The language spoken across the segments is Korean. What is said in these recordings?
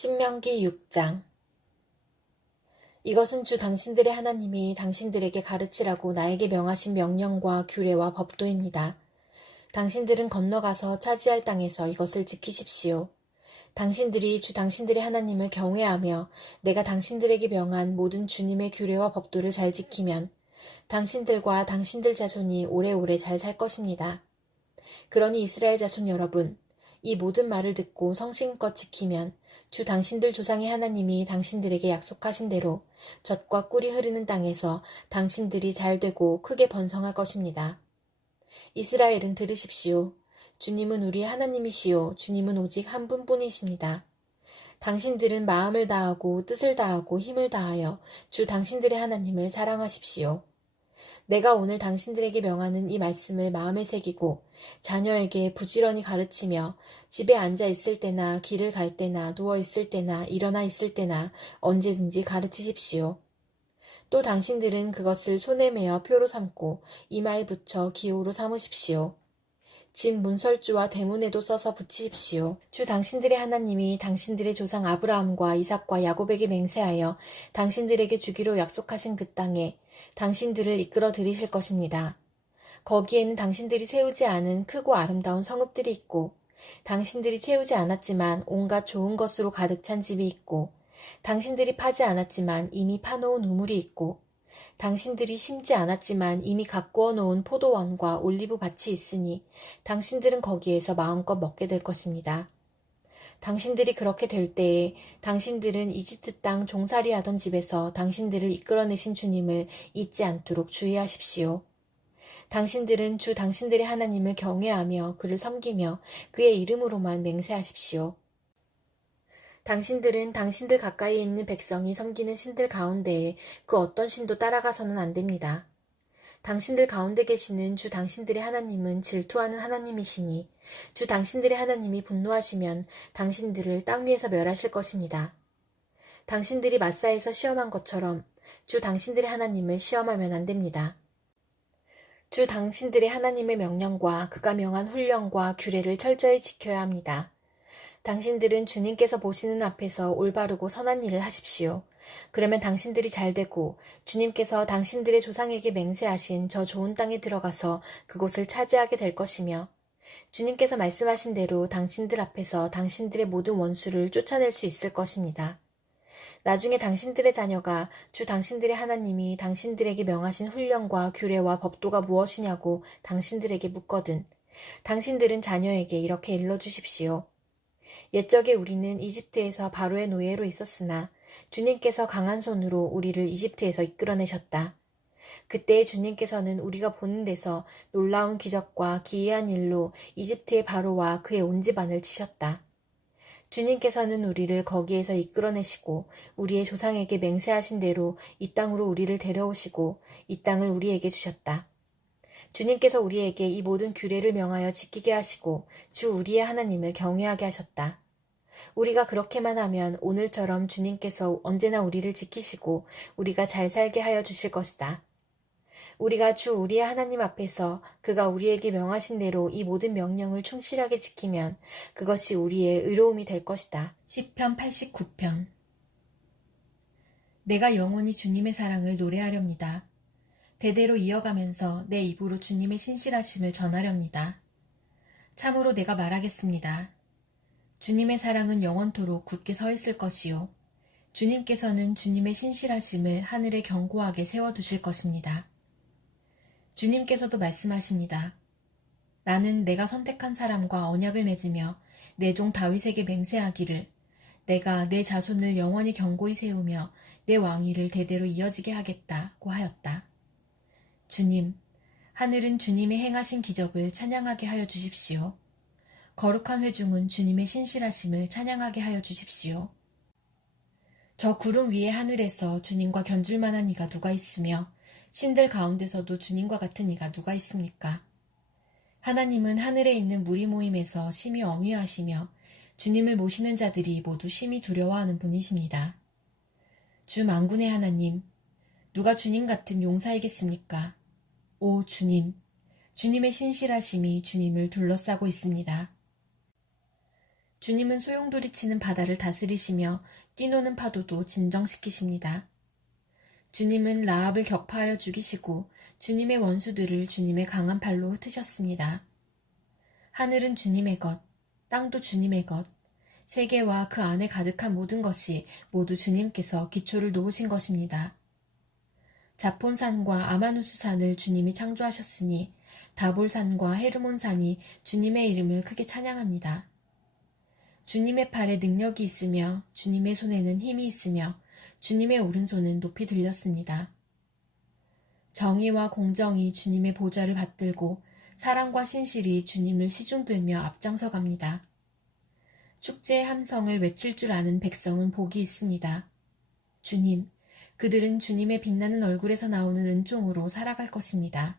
신명기 6장. 이것은 주 당신들의 하나님이 당신들에게 가르치라고 나에게 명하신 명령과 규례와 법도입니다. 당신들은 건너가서 차지할 땅에서 이것을 지키십시오. 당신들이 주 당신들의 하나님을 경외하며 내가 당신들에게 명한 모든 주님의 규례와 법도를 잘 지키면 당신들과 당신들 자손이 오래오래 잘 살 것입니다. 그러니 이스라엘 자손 여러분, 이 모든 말을 듣고 성심껏 지키면 주 당신들 조상의 하나님이 당신들에게 약속하신 대로 젖과 꿀이 흐르는 땅에서 당신들이 잘되고 크게 번성할 것입니다. 이스라엘은 들으십시오. 주님은 우리의 하나님이시요 주님은 오직 한 분뿐이십니다. 당신들은 마음을 다하고 뜻을 다하고 힘을 다하여 주 당신들의 하나님을 사랑하십시오. 내가 오늘 당신들에게 명하는 이 말씀을 마음에 새기고 자녀에게 부지런히 가르치며 집에 앉아 있을 때나 길을 갈 때나 누워 있을 때나 일어나 있을 때나 언제든지 가르치십시오. 또 당신들은 그것을 손에 메어 표로 삼고 이마에 붙여 기호로 삼으십시오. 집 문설주와 대문에도 써서 붙이십시오. 주 당신들의 하나님이 당신들의 조상 아브라함과 이삭과 야곱에게 맹세하여 당신들에게 주기로 약속하신 그 땅에 당신들을 이끌어 들이실 것입니다. 거기에는 당신들이 세우지 않은 크고 아름다운 성읍들이 있고 당신들이 채우지 않았지만 온갖 좋은 것으로 가득 찬 집이 있고 당신들이 파지 않았지만 이미 파놓은 우물이 있고 당신들이 심지 않았지만 이미 가꾸어 놓은 포도원과 올리브 밭이 있으니 당신들은 거기에서 마음껏 먹게 될 것입니다. 당신들이 그렇게 될 때에 당신들은 이집트 땅 종살이 하던 집에서 당신들을 이끌어내신 주님을 잊지 않도록 주의하십시오. 당신들은 주 당신들의 하나님을 경외하며 그를 섬기며 그의 이름으로만 맹세하십시오. 당신들은 당신들 가까이에 있는 백성이 섬기는 신들 가운데에 그 어떤 신도 따라가서는 안 됩니다. 당신들 가운데 계시는 주 당신들의 하나님은 질투하는 하나님이시니 주 당신들의 하나님이 분노하시면 당신들을 땅 위에서 멸하실 것입니다. 당신들이 마사에서 시험한 것처럼 주 당신들의 하나님을 시험하면 안 됩니다. 주 당신들의 하나님의 명령과 그가 명한 훈령과 규례를 철저히 지켜야 합니다. 당신들은 주님께서 보시는 앞에서 올바르고 선한 일을 하십시오. 그러면 당신들이 잘되고 주님께서 당신들의 조상에게 맹세하신 저 좋은 땅에 들어가서 그곳을 차지하게 될 것이며 주님께서 말씀하신 대로 당신들 앞에서 당신들의 모든 원수를 쫓아낼 수 있을 것입니다. 나중에 당신들의 자녀가 주 당신들의 하나님이 당신들에게 명하신 훈령과 규례와 법도가 무엇이냐고 당신들에게 묻거든 당신들은 자녀에게 이렇게 일러주십시오. 옛적에 우리는 이집트에서 바로의 노예로 있었으나 주님께서 강한 손으로 우리를 이집트에서 이끌어내셨다. 그때 주님께서는 우리가 보는 데서 놀라운 기적과 기이한 일로 이집트의 바로와 그의 온 집안을 치셨다. 주님께서는 우리를 거기에서 이끌어내시고 우리의 조상에게 맹세하신 대로 이 땅으로 우리를 데려오시고 이 땅을 우리에게 주셨다. 주님께서 우리에게 이 모든 규례를 명하여 지키게 하시고 주 우리의 하나님을 경외하게 하셨다. 우리가 그렇게만 하면 오늘처럼 주님께서 언제나 우리를 지키시고 우리가 잘 살게 하여 주실 것이다. 우리가 주 우리의 하나님 앞에서 그가 우리에게 명하신 대로 이 모든 명령을 충실하게 지키면 그것이 우리의 의로움이 될 것이다. 시편 89편. 내가 영원히 주님의 사랑을 노래하렵니다. 대대로 이어가면서 내 입으로 주님의 신실하심을 전하렵니다. 참으로 내가 말하겠습니다. 주님의 사랑은 영원토록 굳게 서 있을 것이요. 주님께서는 주님의 신실하심을 하늘에 견고하게 세워두실 것입니다. 주님께서도 말씀하십니다. 나는 내가 선택한 사람과 언약을 맺으며 내 종 다윗에게 맹세하기를 내가 내 자손을 영원히 견고히 세우며 내 왕위를 대대로 이어지게 하겠다고 하였다. 주님, 하늘은 주님의 행하신 기적을 찬양하게 하여 주십시오. 거룩한 회중은 주님의 신실하심을 찬양하게 하여 주십시오. 저 구름 위의 하늘에서 주님과 견줄 만한 이가 누가 있으며 신들 가운데서도 주님과 같은 이가 누가 있습니까? 하나님은 하늘에 있는 무리 모임에서 심히 엄위하시며 주님을 모시는 자들이 모두 심히 두려워하는 분이십니다. 주 만군의 하나님, 누가 주님 같은 용사이겠습니까? 오 주님, 주님의 신실하심이 주님을 둘러싸고 있습니다. 주님은 소용돌이치는 바다를 다스리시며 뛰노는 파도도 진정시키십니다. 주님은 라합을 격파하여 죽이시고 주님의 원수들을 주님의 강한 팔로 흩으셨습니다. 하늘은 주님의 것, 땅도 주님의 것, 세계와 그 안에 가득한 모든 것이 모두 주님께서 기초를 놓으신 것입니다. 자폰산과 아마누스산을 주님이 창조하셨으니 다볼산과 헤르몬산이 주님의 이름을 크게 찬양합니다. 주님의 팔에 능력이 있으며 주님의 손에는 힘이 있으며 주님의 오른손은 높이 들렸습니다. 정의와 공정이 주님의 보좌를 받들고 사랑과 신실이 주님을 시중들며 앞장서 갑니다. 축제의 함성을 외칠 줄 아는 백성은 복이 있습니다. 주님, 그들은 주님의 빛나는 얼굴에서 나오는 은총으로 살아갈 것입니다.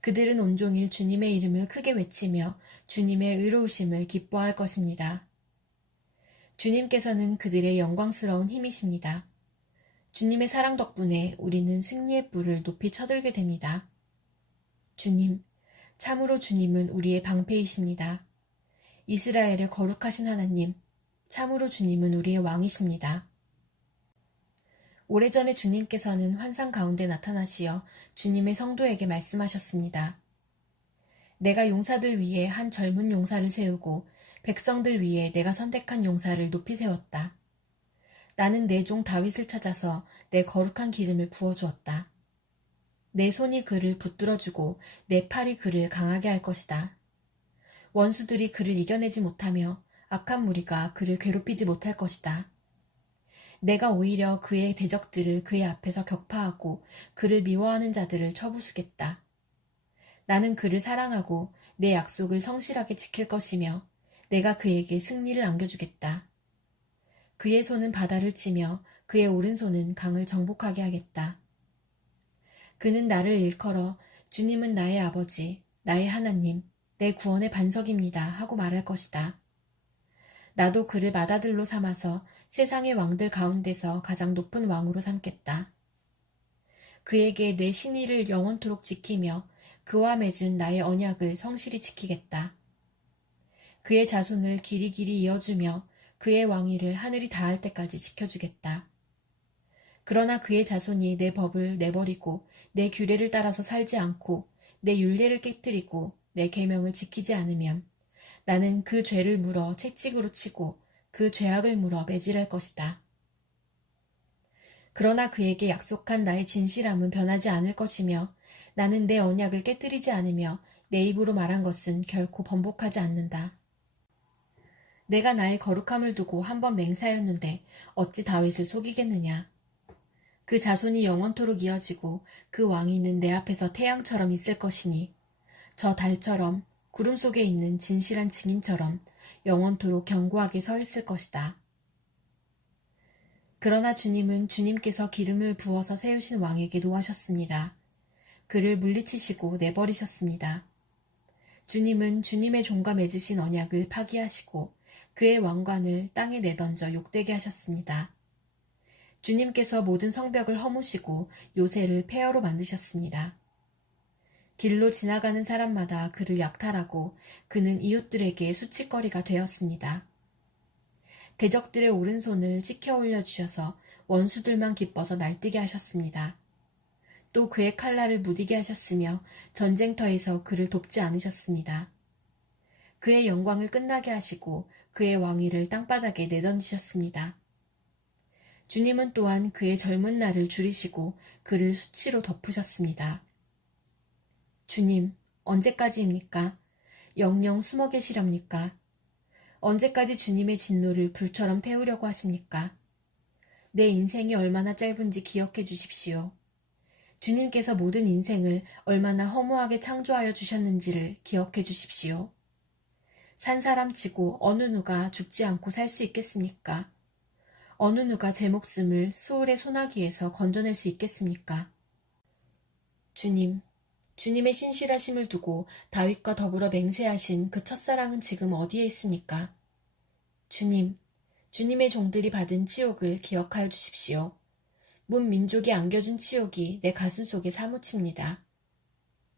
그들은 온종일 주님의 이름을 크게 외치며 주님의 의로우심을 기뻐할 것입니다. 주님께서는 그들의 영광스러운 힘이십니다. 주님의 사랑 덕분에 우리는 승리의 뿔을 높이 쳐들게 됩니다. 주님, 참으로 주님은 우리의 방패이십니다. 이스라엘의 거룩하신 하나님, 참으로 주님은 우리의 왕이십니다. 오래전에 주님께서는 환상 가운데 나타나시어 주님의 성도에게 말씀하셨습니다. 내가 용사들 위에 한 젊은 용사를 세우고 백성들 위에 내가 선택한 용사를 높이 세웠다. 나는 내 종 다윗을 찾아서 내 거룩한 기름을 부어주었다. 내 손이 그를 붙들어주고 내 팔이 그를 강하게 할 것이다. 원수들이 그를 이겨내지 못하며 악한 무리가 그를 괴롭히지 못할 것이다. 내가 오히려 그의 대적들을 그의 앞에서 격파하고 그를 미워하는 자들을 쳐부수겠다. 나는 그를 사랑하고 내 약속을 성실하게 지킬 것이며 내가 그에게 승리를 안겨주겠다. 그의 손은 바다를 치며 그의 오른손은 강을 정복하게 하겠다. 그는 나를 일컬어 주님은 나의 아버지, 나의 하나님, 내 구원의 반석입니다 하고 말할 것이다. 나도 그를 맏아들로 삼아서 세상의 왕들 가운데서 가장 높은 왕으로 삼겠다. 그에게 내 신의를 영원토록 지키며 그와 맺은 나의 언약을 성실히 지키겠다. 그의 자손을 길이길이 이어주며 그의 왕위를 하늘이 닿을 때까지 지켜주겠다. 그러나 그의 자손이 내 법을 내버리고 내 규례를 따라서 살지 않고 내 율례를 깨뜨리고 내 계명을 지키지 않으면 나는 그 죄를 물어 채찍으로 치고 그 죄악을 물어 매질할 것이다. 그러나 그에게 약속한 나의 진실함은 변하지 않을 것이며 나는 내 언약을 깨뜨리지 않으며 내 입으로 말한 것은 결코 번복하지 않는다. 내가 나의 거룩함을 두고 한번 맹세하였는데 어찌 다윗을 속이겠느냐. 그 자손이 영원토록 이어지고 그 왕위는 내 앞에서 태양처럼 있을 것이니 저 달처럼 구름 속에 있는 진실한 증인처럼 영원토록 견고하게 서 있을 것이다. 그러나 주님은 주님께서 기름을 부어서 세우신 왕에게 노하셨습니다. 그를 물리치시고 내버리셨습니다. 주님은 주님의 종과 맺으신 언약을 파기하시고 그의 왕관을 땅에 내던져 욕되게 하셨습니다. 주님께서 모든 성벽을 허무시고 요새를 폐허로 만드셨습니다. 길로 지나가는 사람마다 그를 약탈하고 그는 이웃들에게 수치거리가 되었습니다. 대적들의 오른손을 찍혀 올려주셔서 원수들만 기뻐서 날뛰게 하셨습니다. 또 그의 칼날을 무디게 하셨으며 전쟁터에서 그를 돕지 않으셨습니다. 그의 영광을 끝나게 하시고 그의 왕위를 땅바닥에 내던지셨습니다. 주님은 또한 그의 젊은 날을 줄이시고 그를 수치로 덮으셨습니다. 주님, 언제까지입니까? 영영 숨어 계시렵니까? 언제까지 주님의 진노를 불처럼 태우려고 하십니까? 내 인생이 얼마나 짧은지 기억해 주십시오. 주님께서 모든 인생을 얼마나 허무하게 창조하여 주셨는지를 기억해 주십시오. 산 사람치고 어느 누가 죽지 않고 살 수 있겠습니까? 어느 누가 제 목숨을 수월의 소나기에서 건져낼 수 있겠습니까? 주님, 주님의 신실하심을 두고 다윗과 더불어 맹세하신 그 첫사랑은 지금 어디에 있습니까? 주님, 주님의 종들이 받은 치욕을 기억하여 주십시오. 문 민족이 안겨준 치욕이 내 가슴 속에 사무칩니다.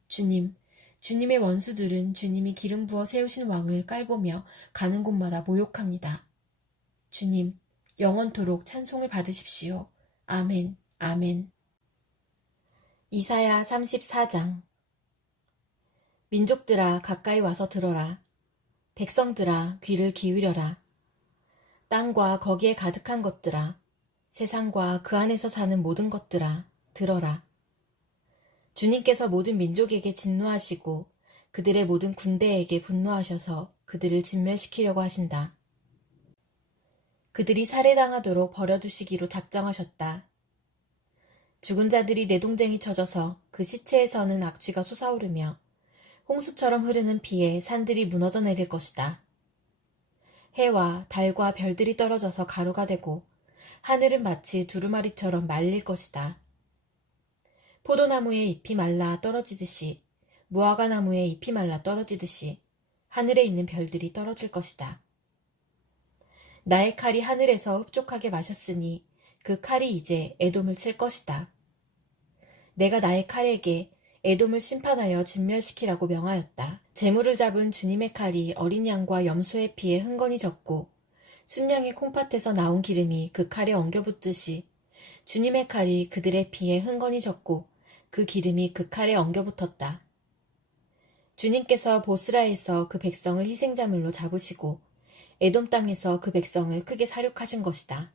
주님, 주님의 원수들은 주님이 기름 부어 세우신 왕을 깔보며 가는 곳마다 모욕합니다. 주님, 영원토록 찬송을 받으십시오. 아멘, 아멘. 이사야 34장. 민족들아 가까이 와서 들어라. 백성들아 귀를 기울여라. 땅과 거기에 가득한 것들아, 세상과 그 안에서 사는 모든 것들아, 들어라. 주님께서 모든 민족에게 진노하시고 그들의 모든 군대에게 분노하셔서 그들을 진멸시키려고 하신다. 그들이 살해당하도록 버려두시기로 작정하셨다. 죽은 자들이 내동댕이 쳐져서 그 시체에서는 악취가 솟아오르며 홍수처럼 흐르는 비에 산들이 무너져 내릴 것이다. 해와 달과 별들이 떨어져서 가루가 되고 하늘은 마치 두루마리처럼 말릴 것이다. 포도나무의 잎이 말라 떨어지듯이, 무화과나무의 잎이 말라 떨어지듯이 하늘에 있는 별들이 떨어질 것이다. 나의 칼이 하늘에서 흡족하게 마셨으니 그 칼이 이제 에돔을 칠 것이다. 내가 나의 칼에게 에돔을 심판하여 진멸시키라고 명하였다. 재물을 잡은 주님의 칼이 어린 양과 염소의 피에 흥건히 졌고 순양의 콩팥에서 나온 기름이 그 칼에 엉겨붙듯이 주님의 칼이 그들의 피에 흥건히 졌고 그 기름이 그 칼에 엉겨붙었다. 주님께서 보스라에서 그 백성을 희생자물로 잡으시고 에돔 땅에서 그 백성을 크게 사륙하신 것이다.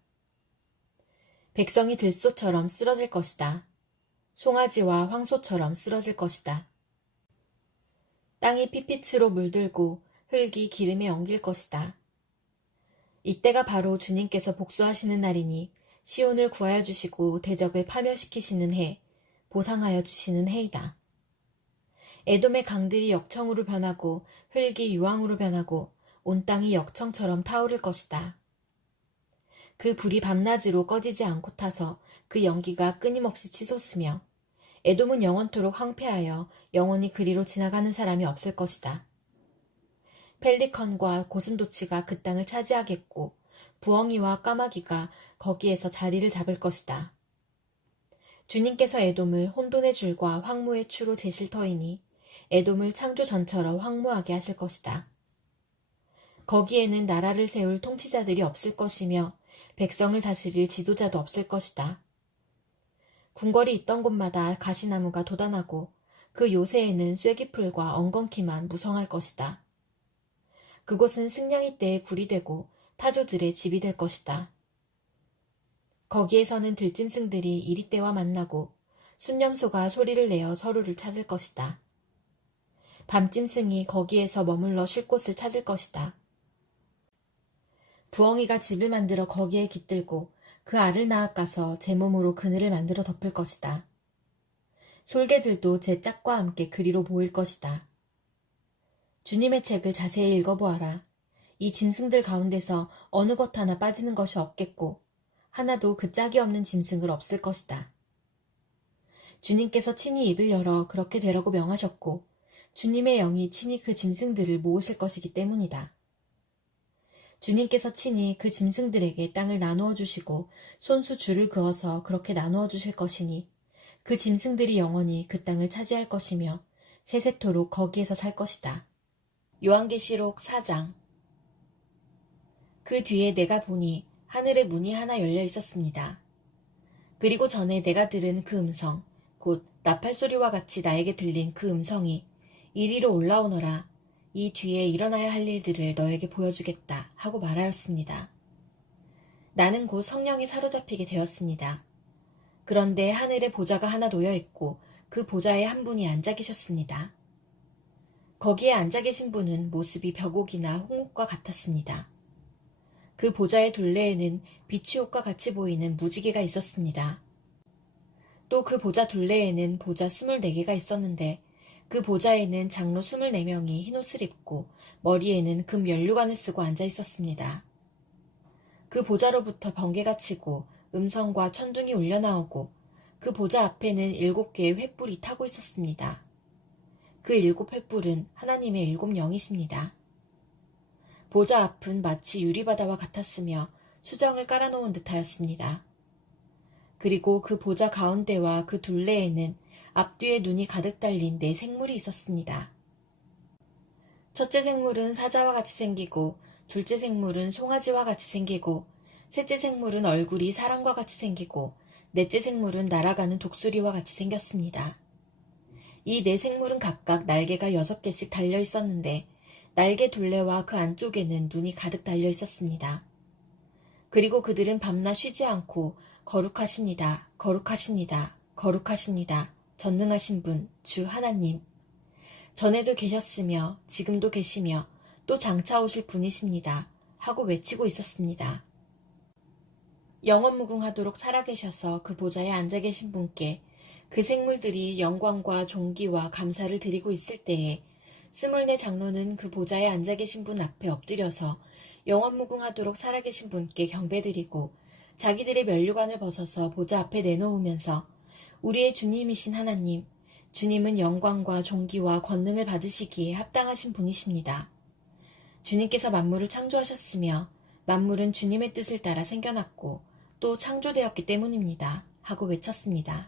백성이 들소처럼 쓰러질 것이다. 송아지와 황소처럼 쓰러질 것이다. 땅이 핏빛으로 물들고 흙이 기름에 엉길 것이다. 이때가 바로 주님께서 복수하시는 날이니 시온을 구하여 주시고 대적을 파멸시키시는 해, 보상하여 주시는 해이다. 에돔의 강들이 역청으로 변하고 흙이 유황으로 변하고 온 땅이 역청처럼 타오를 것이다. 그 불이 밤낮으로 꺼지지 않고 타서 그 연기가 끊임없이 치솟으며 에돔은 영원토록 황폐하여 영원히 그리로 지나가는 사람이 없을 것이다. 펠리컨과 고슴도치가 그 땅을 차지하겠고 부엉이와 까마귀가 거기에서 자리를 잡을 것이다. 주님께서 에돔을 혼돈의 줄과 황무의 추로 재실 터이니 에돔을 창조 전처럼 황무하게 하실 것이다. 거기에는 나라를 세울 통치자들이 없을 것이며 백성을 다스릴 지도자도 없을 것이다. 궁궐이 있던 곳마다 가시나무가 돋아나고 그 요새에는 쐐기풀과 엉겅퀴만 무성할 것이다. 그곳은 승냥이 떼의 굴이 되고 타조들의 집이 될 것이다. 거기에서는 들짐승들이 이리떼와 만나고 순념소가 소리를 내어 서로를 찾을 것이다. 밤짐승이 거기에서 머물러 쉴 곳을 찾을 것이다. 부엉이가 집을 만들어 거기에 깃들고 그 알을 낳아가서 제 몸으로 그늘을 만들어 덮을 것이다. 솔개들도 제 짝과 함께 그리로 모일 것이다. 주님의 책을 자세히 읽어보아라. 이 짐승들 가운데서 어느 것 하나 빠지는 것이 없겠고 하나도 그 짝이 없는 짐승을 없을 것이다. 주님께서 친히 입을 열어 그렇게 되라고 명하셨고 주님의 영이 친히 그 짐승들을 모으실 것이기 때문이다. 주님께서 친히 그 짐승들에게 땅을 나누어 주시고 손수 줄을 그어서 그렇게 나누어 주실 것이니 그 짐승들이 영원히 그 땅을 차지할 것이며 세세토록 거기에서 살 것이다. 요한계시록 4장. 그 뒤에 내가 보니 하늘에 문이 하나 열려 있었습니다. 그리고 전에 내가 들은 그 음성, 곧 나팔소리와 같이 나에게 들린 그 음성이 이리로 올라오너라. 이 뒤에 일어나야 할 일들을 너에게 보여주겠다 하고 말하였습니다. 나는 곧 성령에 사로잡히게 되었습니다. 그런데 하늘에 보좌가 하나 놓여 있고 그 보좌에 한 분이 앉아 계셨습니다. 거기에 앉아 계신 분은 모습이 벽옥이나 홍옥과 같았습니다. 그 보좌의 둘레에는 빛이 옷과 같이 보이는 무지개가 있었습니다. 또 그 보좌 둘레에는 보좌 24개가 있었는데 그 보좌에는 장로 24명이 흰옷을 입고 머리에는 금 면류관을 쓰고 앉아 있었습니다. 그 보좌로부터 번개가 치고 음성과 천둥이 울려나오고 그 보좌 앞에는 7개의 횃불이 타고 있었습니다. 그 7횃불은 하나님의 7영이십니다. 보좌 앞은 마치 유리바다와 같았으며 수정을 깔아놓은 듯하였습니다. 그리고 그 보좌 가운데와 그 둘레에는 앞뒤에 눈이 가득 달린 4 생물이 있었습니다. 첫째 생물은 사자와 같이 생기고, 둘째 생물은 송아지와 같이 생기고, 셋째 생물은 얼굴이 사람과 같이 생기고, 넷째 생물은 날아가는 독수리와 같이 생겼습니다. 이 네 생물은 각각 날개가 6개씩 달려 있었는데, 날개 둘레와 그 안쪽에는 눈이 가득 달려 있었습니다. 그리고 그들은 밤낮 쉬지 않고 거룩하십니다. 거룩하십니다. 거룩하십니다. 전능하신 분, 주 하나님. 전에도 계셨으며 지금도 계시며 또 장차 오실 분이십니다. 하고 외치고 있었습니다. 영원무궁하도록 살아계셔서 그 보좌에 앉아 계신 분께 그 생물들이 영광과 존귀와 감사를 드리고 있을 때에 24 장로는 그 보좌에 앉아 계신 분 앞에 엎드려서 영원무궁하도록 살아계신 분께 경배드리고 자기들의 면류관을 벗어서 보좌 앞에 내놓으면서 우리의 주님이신 하나님, 주님은 영광과 존귀와 권능을 받으시기에 합당하신 분이십니다. 주님께서 만물을 창조하셨으며 만물은 주님의 뜻을 따라 생겨났고 또 창조되었기 때문입니다. 하고 외쳤습니다.